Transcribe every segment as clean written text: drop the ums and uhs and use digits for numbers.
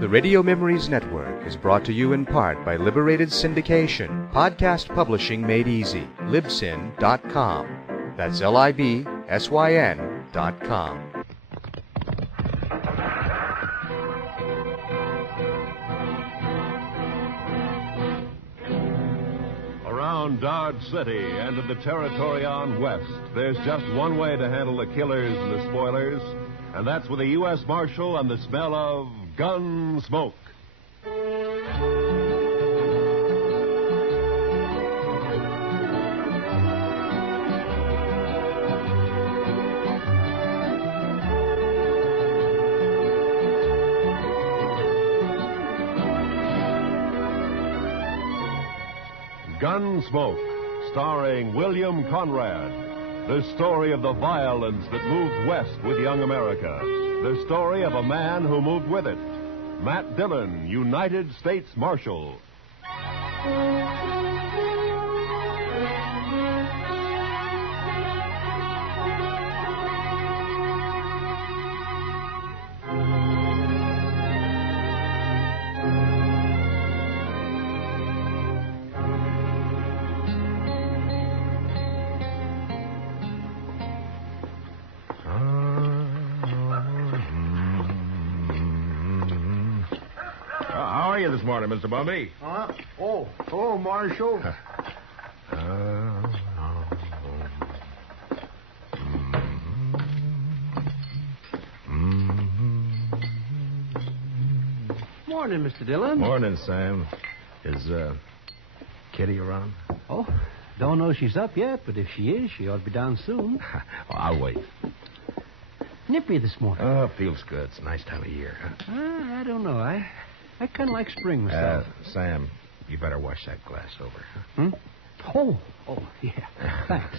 The Radio Memories Network is brought to you in part by Liberated Syndication, podcast publishing made easy, libsyn.com. That's libsyn.com. Around Dodge City and in the territory on West, there's just one way to handle the killers and the spoilers, and that's with a U.S. Marshal and the smell of Gunsmoke. Gunsmoke, starring William Conrad. The story of the violence that moved west with young America. The story of a man who moved with it. Matt Dillon, United States Marshal. How are you this morning, Mr. Bumby? Oh, Marshal. Morning, Mr. Dillon. Morning, Sam. Is, Kitty around? Oh, don't know she's up yet, but if she is, she ought to be down soon. I'll wait. Nippy this morning. Oh, feels good. It's a nice time of year. I don't know. I kind of like spring myself. Sam, you better wash that glass over. Oh, yeah. Thanks.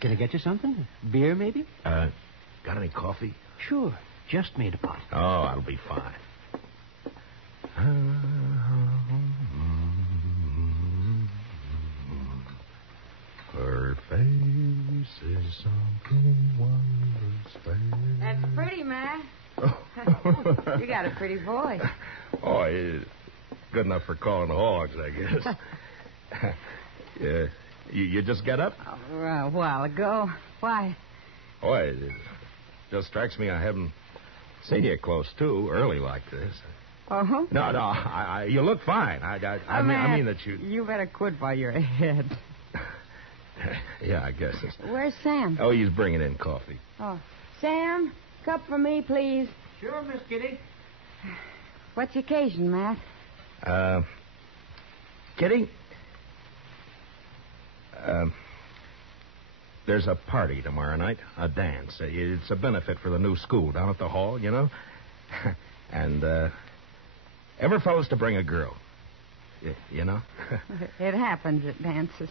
Can I get you something? Beer, maybe? Got any coffee? Sure. Just made a pot. Oh, that'll be fine. Her face is something wondrous fair. That's pretty, Matt. You got a pretty voice. Oh, it's good enough for calling the hogs, I guess. Yeah. You just get up? A while ago. Why? Oh, it just strikes me I haven't seen you close too early like this. Uh-huh. No, you look fine. I mean that you... You better quit while you're ahead. Yeah, I guess it's... Where's Sam? Oh, he's bringing in coffee. Oh, Sam, cup for me, please. Sure, Miss Kitty. What's the occasion, Matt? Kitty? There's a party tomorrow night, a dance. It's a benefit for the new school down at the hall, you know. And, every fellow's to bring a girl. You know? It happens at dances.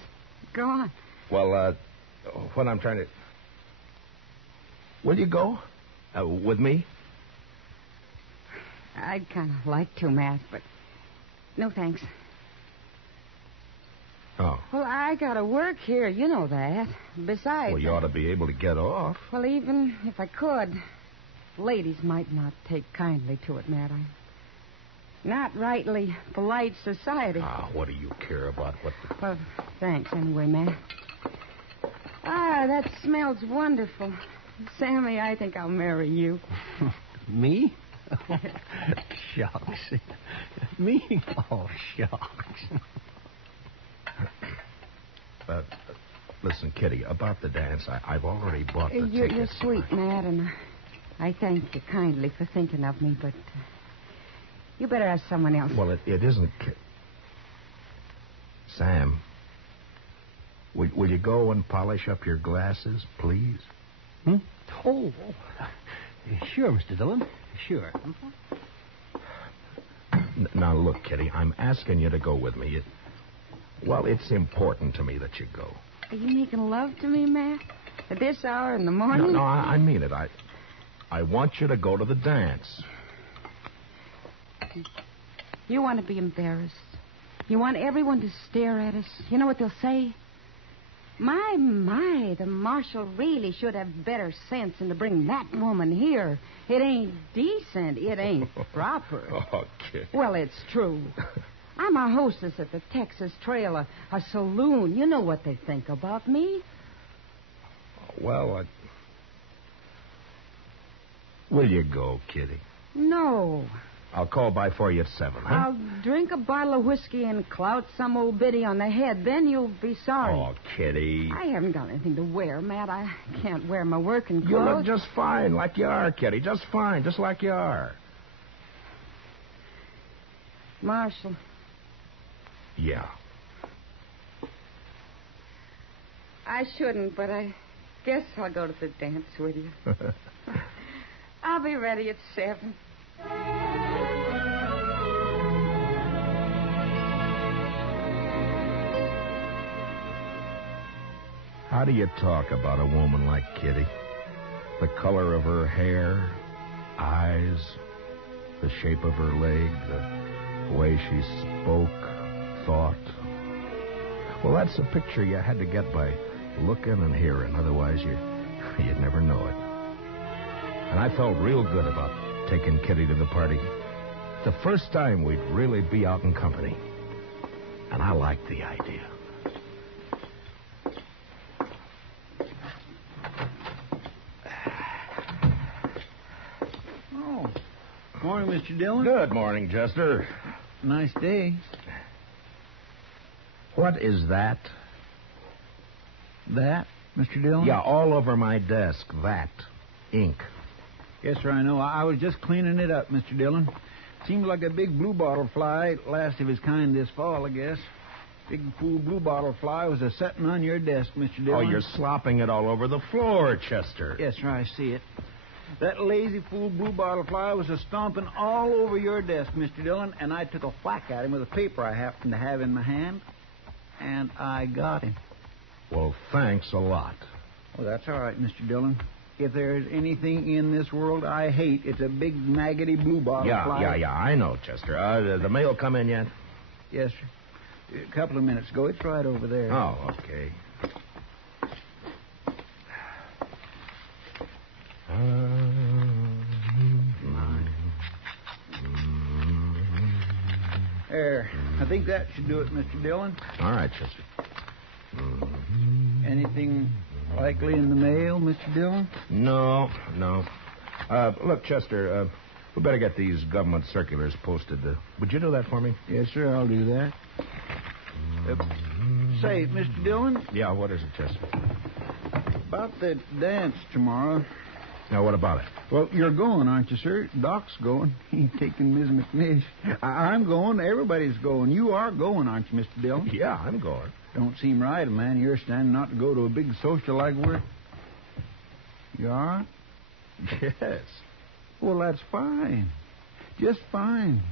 Go on. Well, what I'm trying to... Will you go? With me? I'd kind of like to, Matt, but no thanks. Oh. Well, I gotta work here. You know that. Besides... Well, you ought to be able to get off. Well, even if I could, ladies might not take kindly to it, Matt. I'm not rightly polite society. What do you care about what the... Well, thanks anyway, Matt. That smells wonderful. Sammy, I think I'll marry you. Me? Oh, shucks. Me? Oh, shucks. Listen, Kitty, about the dance, I've already bought the You're tickets. sweet, Matt, and I thank you kindly for thinking of me, but you better ask someone else. Well, it isn't... Sam, will you go and polish up your glasses, please? Oh, sure, Mr. Dillon. Sure. Now, look, Kitty, I'm asking you to go with me. It's important to me that you go. Are you making love to me, Matt? At this hour in the morning? No, I mean it. I want you to go to the dance. You want to be embarrassed. You want everyone to stare at us. You know what they'll say? My, the marshal really should have better sense than to bring that woman here. It ain't decent. It ain't proper. Oh, kid. Well, it's true. I'm a hostess at the Texas Trail, a saloon. You know what they think about me. Well, will you go, Kitty? No. I'll call by for you at 7, huh? I'll drink a bottle of whiskey and clout some old biddy on the head. Then you'll be sorry. Oh, Kitty. I haven't got anything to wear, Matt. I can't wear my working clothes. You look just fine like you are, Kitty. Just fine, just like you are. Marshal. Yeah. I shouldn't, but I guess I'll go to the dance with you. I'll be ready at 7. How do you talk about a woman like Kitty? The color of her hair, eyes, the shape of her leg, the way she spoke, thought. Well, that's a picture you had to get by looking and hearing. Otherwise, you'd never know it. And I felt real good about taking Kitty to the party. The first time we'd really be out in company. And I liked the idea. Morning, Mr. Dillon. Good morning, Chester. Nice day. What is that? That, Mr. Dillon? Yeah, all over my desk. That. Ink. Yes, sir, I know. I was just cleaning it up, Mr. Dillon. Seems like a big blue bottle fly, last of his kind this fall, I guess. Big fool blue bottle fly was a setting on your desk, Mr. Dillon. Oh, you're slopping it all over the floor, Chester. Yes, sir, I see it. That lazy fool blue bottle fly was a stomping all over your desk, Mr. Dillon, and I took a whack at him with a paper I happened to have in my hand, and I got him. Well, thanks a lot. Well, that's all right, Mr. Dillon. If there's anything in this world I hate, it's a big, maggoty blue bottle fly. Yeah, I know, Chester. The mail come in yet? Yes, sir. A couple of minutes ago. It's right over there. Oh, okay. There. I think that should do it, Mr. Dillon. All right, Chester. Anything likely in the mail, Mr. Dillon? No. Look, Chester, we better get these government circulars posted. Would you do that for me? Yes, sir, I'll do that. Say, Mr. Dillon? Yeah, what is it, Chester? About the dance tomorrow. Now, what about it? Well, you're going, aren't you, sir? Doc's going. He's taking Ms. McNish. I'm going. Everybody's going. You are going, aren't you, Mr. Dillon? Yeah, I'm going. Don't seem right, a man you're standing not to go to a big social like we're... You are? Yes. Well, that's fine. Just fine.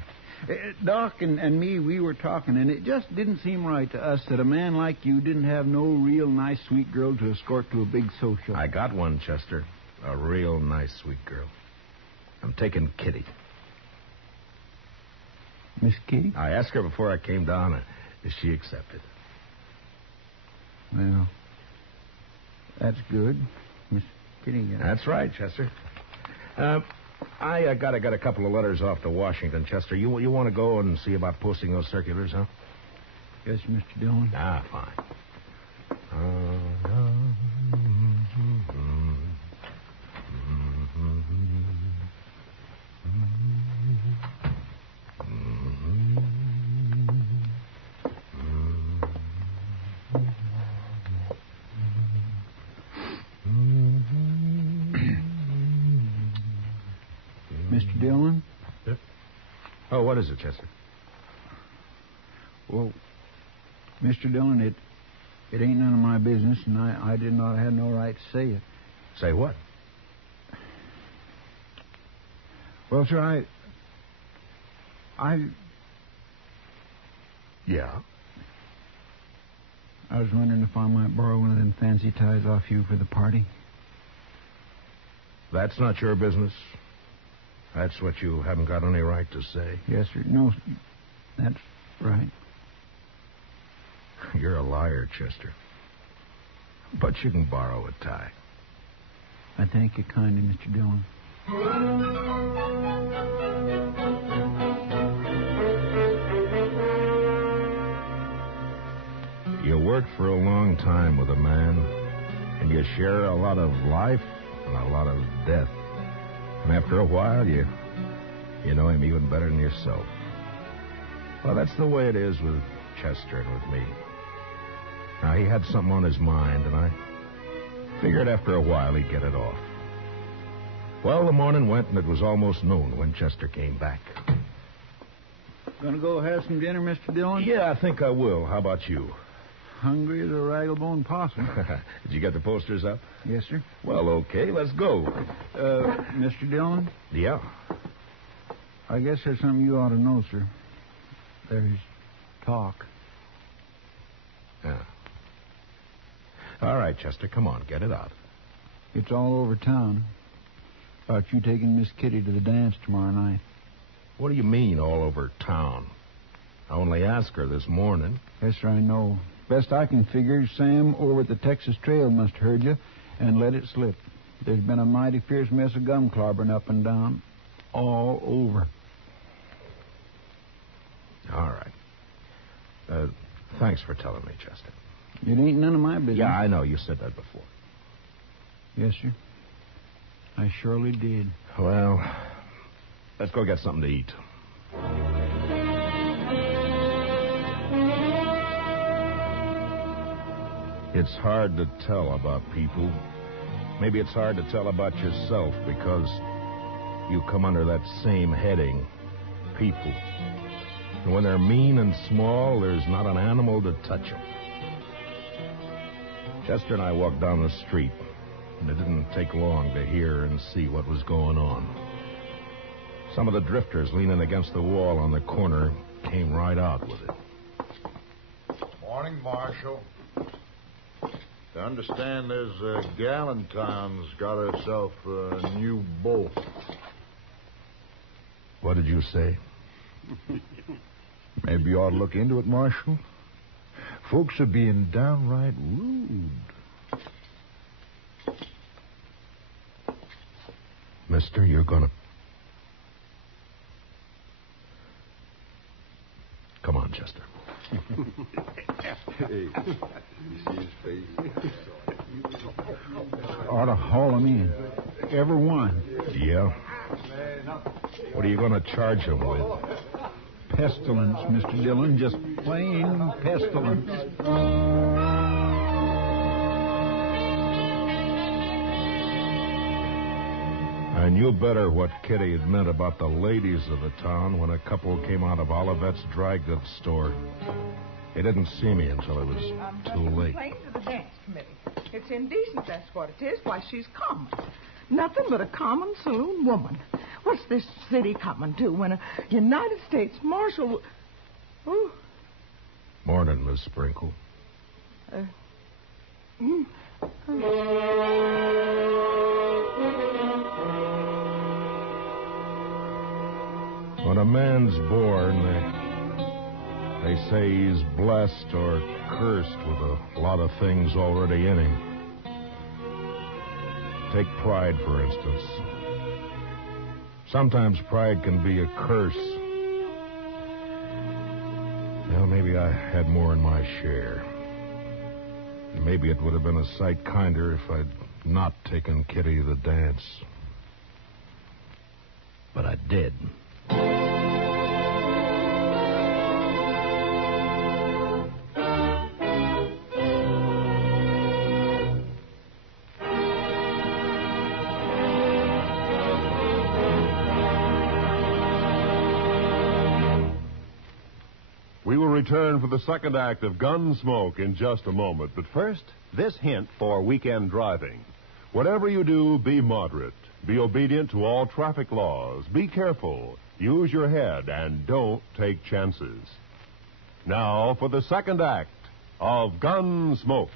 Doc and me, we were talking, and it just didn't seem right to us that a man like you didn't have no real nice, sweet girl to escort to a big social. I got one, Chester. A real nice, sweet girl. I'm taking Kitty. Miss Kitty? I asked her before I came down, and she accepted. Well, that's good. Miss Kitty. That's right, Chester. I got a couple of letters off to Washington, Chester. You want to go and see about posting those circulars, huh? Yes, Mr. Dillon. Ah, fine. Mr. Dillon? Oh, what is it, Chester? Well, Mr. Dillon, it ain't none of my business, and I had no right to say it. Say what? Well, sir, Yeah. I was wondering if I might borrow one of them fancy ties off you for the party. That's not your business. That's what you haven't got any right to say. Yes, sir. No, that's right. You're a liar, Chester. But you can borrow a tie. I thank you kindly, Mr. Dillon. You work for a long time with a man, and you share a lot of life and a lot of death. And after a while, you know him even better than yourself. Well, that's the way it is with Chester and with me. Now, he had something on his mind, and I figured after a while he'd get it off. Well, the morning went, and it was almost noon when Chester came back. Gonna go have some dinner, Mr. Dillon? Yeah, I think I will. How about you? Hungry as a raggle-bone possum. Did you get the posters up? Yes, sir. Well, okay, let's go. Mr. Dillon? Yeah? I guess there's something you ought to know, sir. There's talk. Yeah. All right, Chester, come on, get it out. It's all over town. About you taking Miss Kitty to the dance tomorrow night. What do you mean, all over town? I only asked her this morning. Yes, sir, I know. Best I can figure, Sam over at the Texas Trail must have heard you and let it slip. There's been a mighty fierce mess of gum clobbering up and down. All over. All right. Thanks for telling me, Chester. It ain't none of my business. Yeah, I know. You said that before. Yes, sir. I surely did. Well, let's go get something to eat. It's hard to tell about people. Maybe it's hard to tell about yourself because you come under that same heading, people. And when they're mean and small, there's not an animal to touch them. Chester and I walked down the street, and it didn't take long to hear and see what was going on. Some of the drifters leaning against the wall on the corner came right out with it. Morning, Marshal. I understand there's Galentine's got herself a new beau. What did you say? Maybe you ought to look into it, Marshal. Folks are being downright rude. Mister, you're gonna... Come on, Chester. Hey, you see his face? Ought to haul him in. Every one. Yeah? What are you going to charge him with? Pestilence, Mr. Dillon. Just plain pestilence. I knew better what Kitty had meant about the ladies of the town when a couple came out of Olivet's dry goods store. They didn't see me until it was too late. Complain to the dance committee. It's indecent, that's what it is. Why, she's common. Nothing but a common saloon woman. What's this city coming to when a United States Marshal... Oh. Morning, Miss Sprinkle. When a man's born, they say he's blessed or cursed with a lot of things already in him. Take pride, for instance. Sometimes pride can be a curse. Well, maybe I had more in my share. Maybe it would have been a sight kinder if I'd not taken Kitty to the dance. But I did. We will return for the second act of Gunsmoke in just a moment. But first, this hint for weekend driving. Whatever you do, be moderate. Be obedient to all traffic laws. Be careful. Use your head and don't take chances. Now for the second act of Gunsmoke.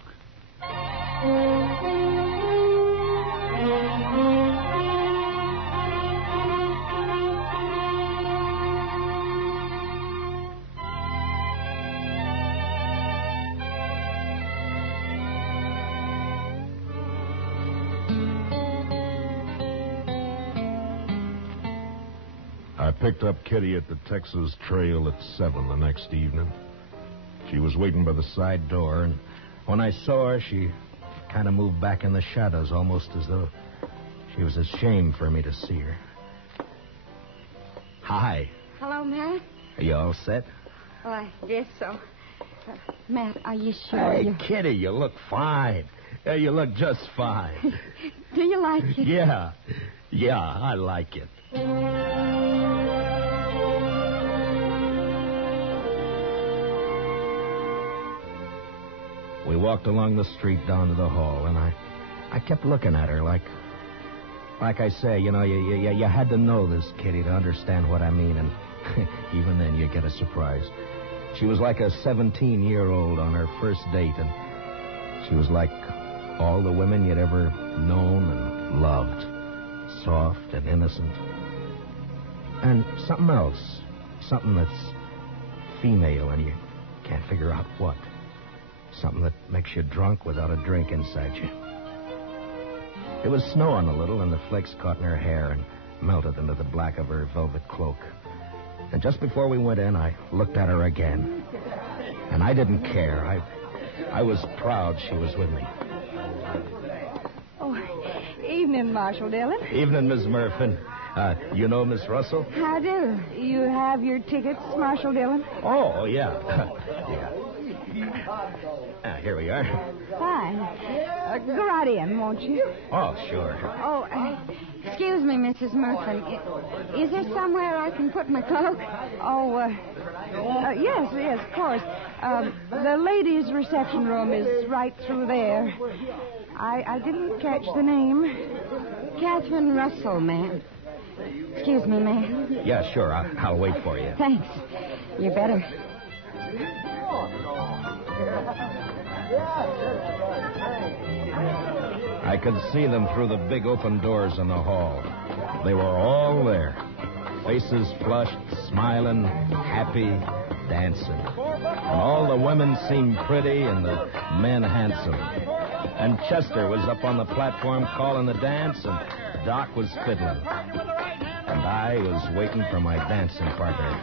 I picked up Kitty at the Texas Trail at 7 the next evening. She was waiting by the side door, and when I saw her, she kind of moved back in the shadows, almost as though she was ashamed for me to see her. Hi. Hello, Matt. Are you all set? Well, I guess so. Matt, are you sure? Hey, Kitty, you look fine. Yeah, you look just fine. Do you like it? Yeah, I like it. We walked along the street down to the hall, and I kept looking at her like I say, you know, you had to know this, Kitty, to understand what I mean, and even then you get a surprise. She was like a 17-year-old on her first date, and she was like all the women you'd ever known and loved, soft and innocent. And something else, something that's female and you can't figure out what. Something that makes you drunk without a drink inside you. It was snowing a little, and the flakes caught in her hair and melted into the black of her velvet cloak. And just before we went in, I looked at her again. And I didn't care. I was proud she was with me. Oh, evening, Marshal Dillon. Evening, Miss Murphy. You know Miss Russell? How do? You have your tickets, Marshal Dillon? Oh, yeah. Here we are. Fine. Go right in, won't you? Oh, sure. Oh, excuse me, Mrs. Murphy. Is there somewhere I can put my cloak? Oh, yes, of course. The ladies' reception room is right through there. I didn't catch the name. Catherine Russell, ma'am. Excuse me, ma'am. Yeah, sure. I'll wait for you. Thanks. You better. I could see them through the big open doors in the hall. They were all there. Faces flushed, smiling, happy, dancing. And all the women seemed pretty and the men handsome. And Chester was up on the platform calling the dance, and Doc was fiddling. And I was waiting for my dancing partner,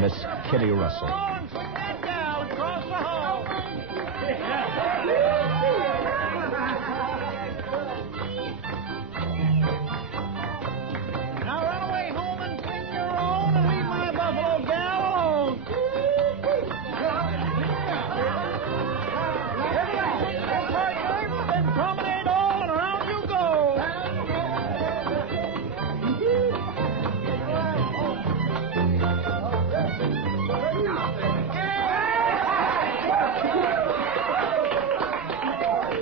Miss Kitty Russell. Now run away home and sing your own and leave my buffalo gal alone. Then promenade all and around you go.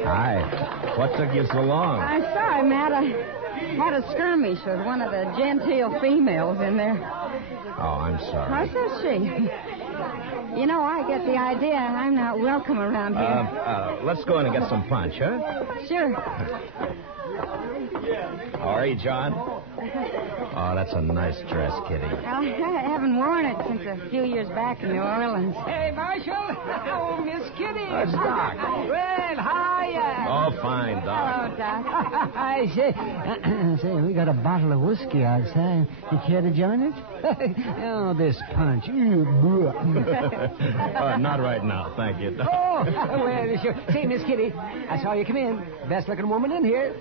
Hi. What took you so long? I'm sorry, Matt. I had a skirmish with one of the genteel females in there. Oh, I'm sorry. How says she? You know, I get the idea I'm not welcome around here. Let's go in and get some punch, huh? Sure. How are you, John? Oh, that's a nice dress, Kitty. Well, I haven't worn it since a few years back in New Orleans. Hey, Marshal. Oh, Miss Kitty. That's Doc. Well, hiya. Oh, fine, Doc. Hello, Doc. I say, we got a bottle of whiskey outside. You care to join us? Oh, this punch. Not right now, thank you, Doc. Oh, well, sure. Say, Miss Kitty, I saw you come in. Best-looking woman in here.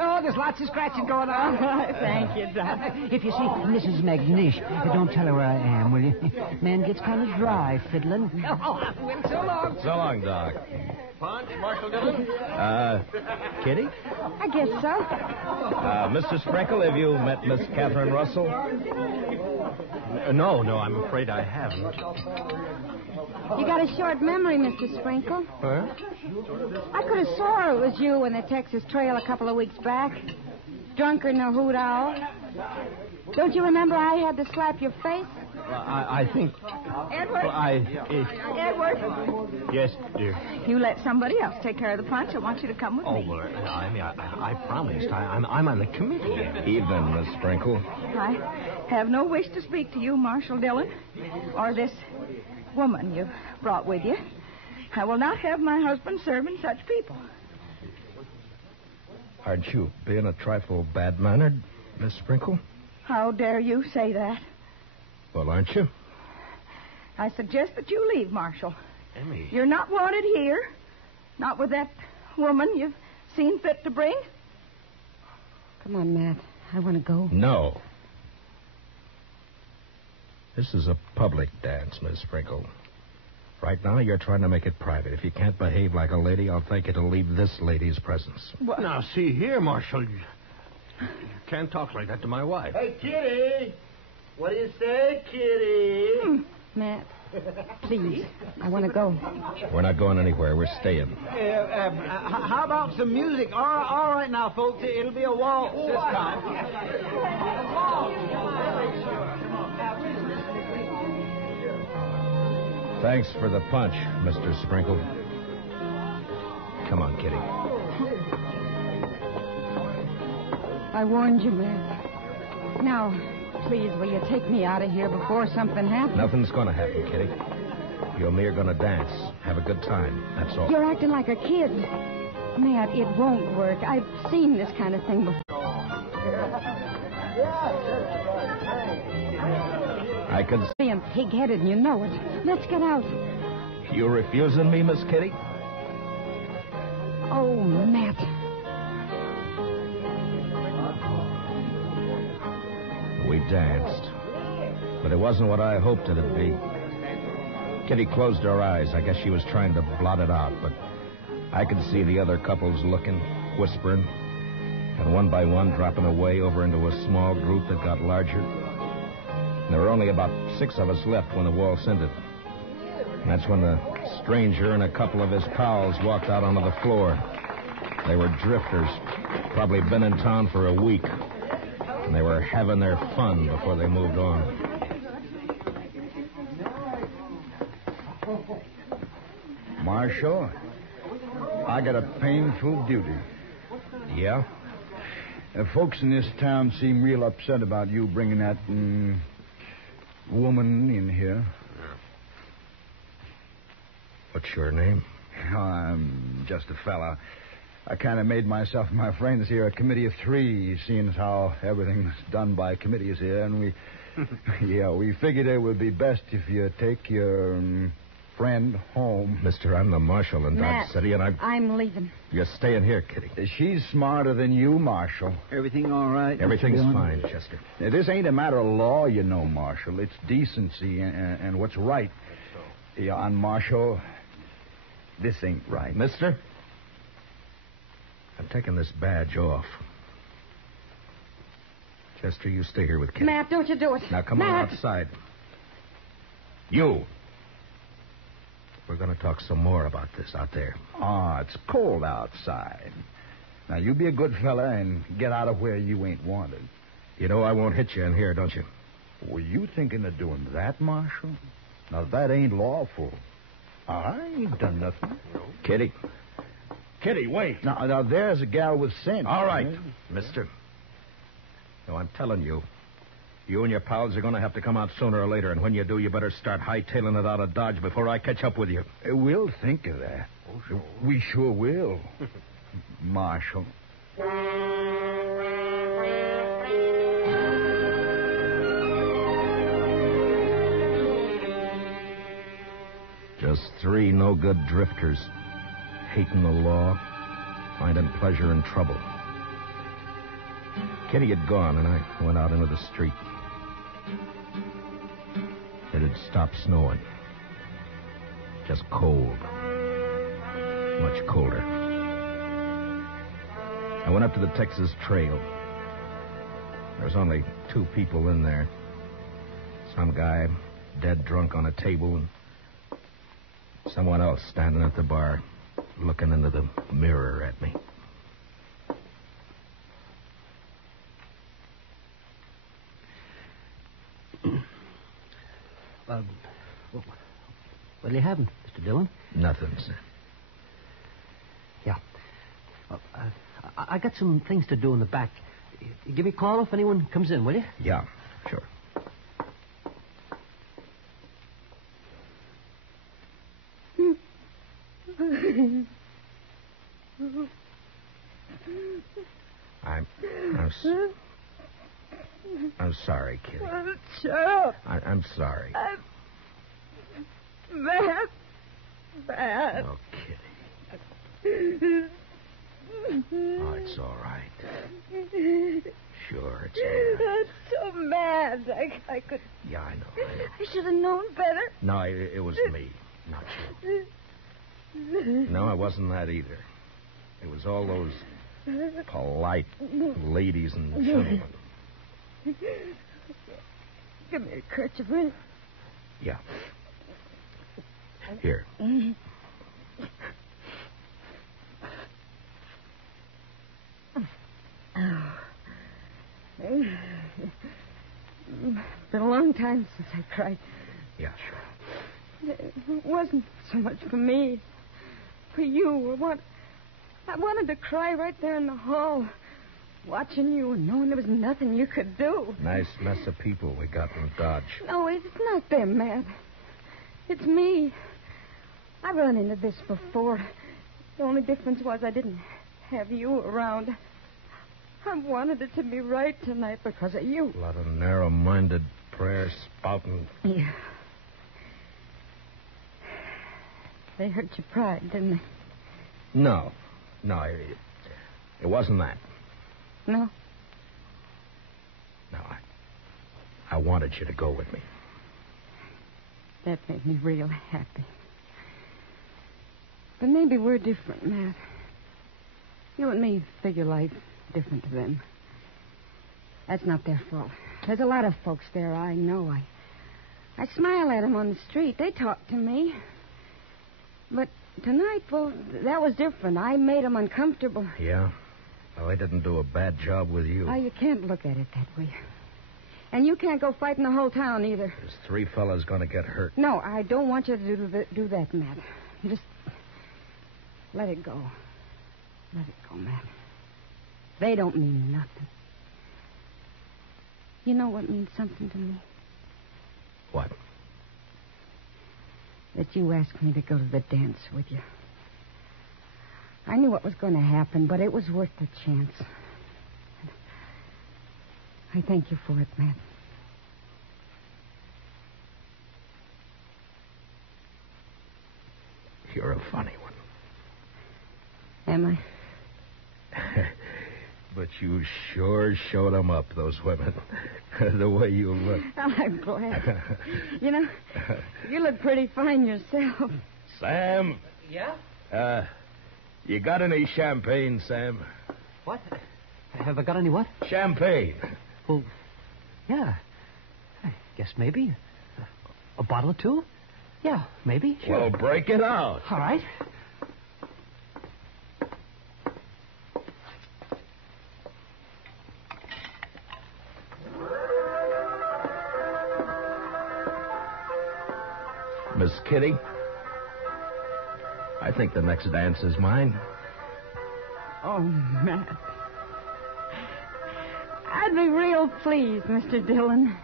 Oh, there's lots of scratching going on. Thank you, Doc. If you see Mrs. McNish, don't tell her where I am, will you? Man gets kind of dry fiddling. Oh, well, so long. So long, Doc. Punch, Marshal Dillon? Kitty? I guess so. Mr. Sprinkle, have you met Miss Catherine Russell? No, I'm afraid I haven't. You got a short memory, Mr. Sprinkle. Huh? I could have swore it was you in the Texas Trail a couple of weeks back. Drunker than a hoot owl. Don't you remember I had to slap your face? I think... Edward? Well, Edward? Yes, dear. You let somebody else take care of the punch. I want you to come with Oh, me. well, I promised. I'm on the committee. Evening, Miss Sprinkle. I have no wish to speak to you, Marshal Dillon, or this woman you brought with you. I will not have my husband serving such people. Aren't you being a trifle bad-mannered, Miss Sprinkle? How dare you say that? Well, aren't you? I suggest that you leave, Marshal. Emmy. You're not wanted here. Not with that woman you've seen fit to bring. Come on, Matt. I want to go. No. This is a public dance, Miss Sprinkle. Right now, you're trying to make it private. If you can't behave like a lady, I'll thank you to leave this lady's presence. What? Now, see here, Marshal. You can't talk like that to my wife. Hey, Kitty. What do you say, Kitty? Matt, please. I want to go. We're not going anywhere. We're staying. How about some music? All right now, folks. It'll be a waltz this time. Thanks for the punch, Mr. Sprinkle. Come on, Kitty. I warned you, Matt. Now, please, will you take me out of here before something happens? Nothing's going to happen, Kitty. You and me are going to dance. Have a good time. That's all. You're acting like a kid. Matt, it won't work. I've seen this kind of thing before. I can see. I'm pig-headed, and you know it. Let's get out. You refusing me, Miss Kitty? Oh, Matt. We danced. But it wasn't what I hoped it'd be. Kitty closed her eyes. I guess she was trying to blot it out, but I could see the other couples looking, whispering, and one by one dropping away over into a small group that got larger. And there were only about 6 of us left when the waltz ended. And that's when the stranger and a couple of his pals walked out onto the floor. They were drifters, probably been in town for a week. And they were having their fun before they moved on. Marshal, I got a painful duty. Yeah? Folks in this town seem real upset about you bringing that woman in here. What's your name? I'm just a fella. I kind of made myself and my friends here a committee of 3, seeing as how everything's done by committees here, and we figured it would be best if you take your friend home. Mister, I'm the marshal in Matt, Dodge City, and I'm leaving. You're staying here, Kitty. She's smarter than you, Marshal. Everything all right? Everything's fine, Chester. This ain't a matter of law, you know, Marshal. It's decency and what's right. Yeah, and Marshal, this ain't right. Mister, I'm taking this badge off. Chester, you stay here with Kitty. Matt, don't you do it. Now, come on outside. You. We're going to talk some more about this out there. It's cold outside. Now, you be a good fella and get out of where you ain't wanted. You know I won't hit you in here, don't you? Were you thinking of doing that, Marshal? Now, that ain't lawful. I ain't done nothing. Kitty. Kitty, wait. Now, there's a gal with sense. All right, mister. No, I'm telling you. You and your pals are going to have to come out sooner or later, and when you do, you better start hightailing it out of Dodge before I catch up with you. We'll think of that. Oh, sure. We sure will. Marshal. Just 3 no-good drifters, hating the law, finding pleasure in trouble. Kitty had gone, and I went out into the street. It had stopped snowing. Just cold. Much colder. I went up to the Texas Trail. There was only 2 people in there. Some guy dead drunk on a table, and someone else standing at the bar, looking into the mirror at me. What'll you have, Mr. Dillon? Nothing, sir. Yeah. I got some things to do in the back. Give me a call if anyone comes in, will you? Yeah, sure. I'm sorry, Kitty. Well, shut up. I'm sorry. Bad. Bad. Oh, Kitty. Oh, it's all right. Sure, it's all right. I'm so mad. I could... Yeah, I know. I should have known better. No, it was me, not you. No, it wasn't that either. It was all those polite ladies and gentlemen. Give me a kerchief, will you? Yeah. Here. Been a long time since I cried. Yeah, sure. It wasn't so much for me, for you. I wanted to cry right there in the hall, watching you and knowing there was nothing you could do. Nice mess of people we got in Dodge. No, it's not them, Matt. It's me. I've run into this before. The only difference was I didn't have you around. I wanted it to be right tonight because of you. A lot of narrow-minded prayer spouting. Yeah. They hurt your pride, didn't they? No, it wasn't that. No? No, I wanted you to go with me. That made me real happy. But maybe we're different, Matt. You and me figure life different to them. That's not their fault. There's a lot of folks there I know. I smile at them on the street. They talk to me. But tonight, well, that was different. I made them uncomfortable. Yeah? Well, I didn't do a bad job with you. Oh, you can't look at it that way. And you can't go fighting the whole town either. There's 3 fellas going to get hurt. No, I don't want you to do that, Matt. You just let it go. Let it go, Matt. They don't mean nothing. You know what means something to me? What? That you asked me to go to the dance with you. I knew what was going to happen, but it was worth the chance. I thank you for it, Matt. You're a funny one. Am I? But you sure showed them up, those women. The way you look. Oh, I'm glad. You know, you look pretty fine yourself. Sam? Yeah? You got any champagne, Sam? What? Have I got any what? Champagne. Well, yeah. I guess maybe. A bottle or two? Yeah, maybe. Sure. Well, break it out. All right. Miss Kitty, I think the next dance is mine. Oh, Matt. I'd be real pleased, Mr. Dillon.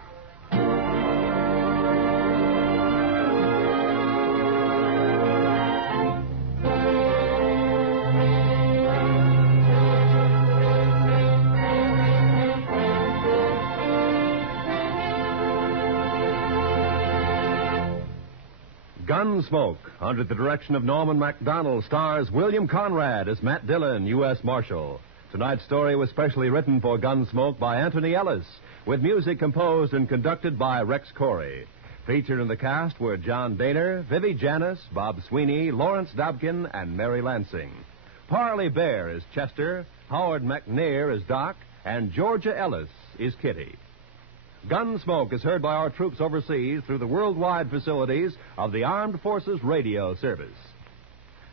Gunsmoke, under the direction of Norman MacDonald, stars William Conrad as Matt Dillon, U.S. Marshal. Tonight's story was specially written for Gunsmoke by Anthony Ellis, with music composed and conducted by Rex Corey. Featured in the cast were John Daner, Vivi Janis, Bob Sweeney, Lawrence Dobkin, and Mary Lansing. Parley Bear is Chester, Howard McNair is Doc, and Georgia Ellis is Kitty. Gunsmoke is heard by our troops overseas through the worldwide facilities of the Armed Forces Radio Service.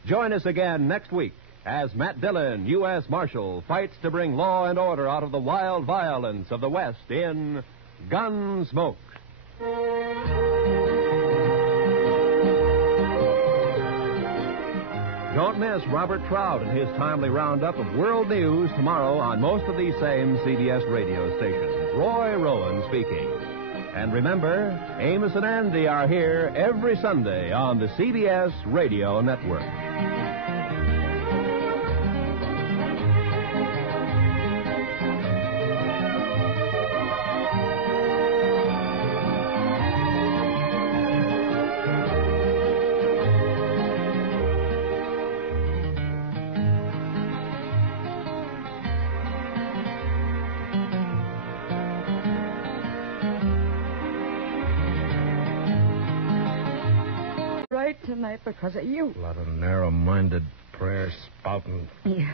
Join us again next week as Matt Dillon, U.S. Marshal, fights to bring law and order out of the wild violence of the West in Gunsmoke. Don't miss Robert Trout and his timely roundup of world news tomorrow on most of these same CBS radio stations. Roy Rowan speaking. And remember, Amos and Andy are here every Sunday on the CBS Radio Network. tonight because of you. A lot of narrow-minded prayer spouting. Yeah.